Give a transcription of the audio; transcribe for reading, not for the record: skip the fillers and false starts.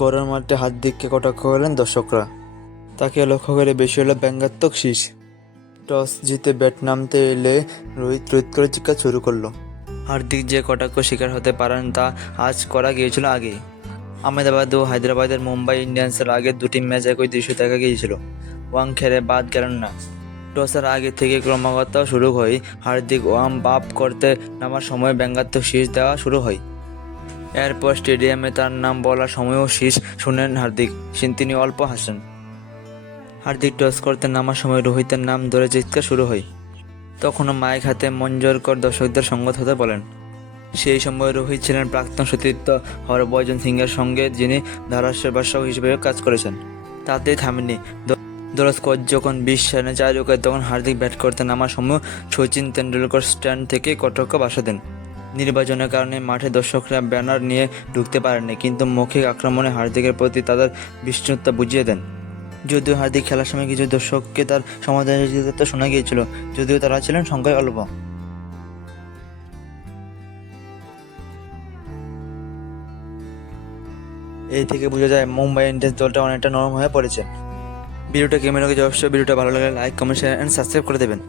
গড়ের মাঠে হার্দিককে কটাক্ষ করলেন দর্শকরা। তাকে লক্ষ্য করে বেশি হলো ব্যঙ্গাত্মক শীষ। টস জিতে ব্যাট নামতে এলে রোহিত করে চিৎকার শুরু করলো। হার্দিক যে কটাক্ষ শিকার হতে পারেন তা আজ করা গিয়েছিল আগেই। আহমেদাবাদ ও হায়দ্রাবাদের মুম্বাই ইন্ডিয়ান্সের আগে দুটি ম্যাচ একই দৃশ্য দেখা গিয়েছিল। ওয়াংখেড়ে বাদ গেলেন না। টসের আগে থেকে ক্রমাগত শুরু হয় হার্দিক ওয়ার্ম আপ করতে নামার সময় ব্যঙ্গাত্মক শীষ দেওয়া শুরু হয়। এরপর স্টেডিয়ামে তার নাম বলার সময়ও শীষ শুনেন হার্দিক। তিনি অল্প হাসেন। হার্দিক টস করতে নামার সময় রোহিতের নাম ধরে চিৎকার শুরু হয়। তখনও মাইক হাতে মঞ্জরকর দর্শকদের সঙ্গত হতে বলেন। সেই সময় রোহিত ছিলেন প্রাক্তন সতীর্থ হরভজন সিংয়ের সঙ্গে, যিনি ধারাভাষ্যকার হিসেবে কাজ করেছেন। তাতেই থামেনি। দলের কোচ যখন 20 রানে 4 উইকেট, তখন হার্দিক ব্যাট করতে নামার সময় সচিন তেন্ডুলকর স্ট্যান্ড থেকে কটাক্ষ ভাষা দেন। নির্বাচনের কারণে মাঠে দর্শকরা ব্যানার নিয়ে ঢুকতে পারেননি, কিন্তু মৌখিক আক্রমণে হার্দিকের প্রতি তাদের বিষ্ণুতা বুঝিয়ে দেন। যদিও হার্দিক খেলার সময় কিছু দর্শককে তার সমাধানের শোনা গিয়েছিল, যদিও তারা ছিলেন সংখ্যায় অল্প। এই থেকে বোঝা যায় মুম্বাই ইন্ডিয়ান্স দলটা অনেকটা নরম হয়ে পড়েছে। ভিডিওটা কেমন লাগে অবশ্যই ভিডিওটা ভালো লাগলে like, comment, share and subscribe করে দেবেন।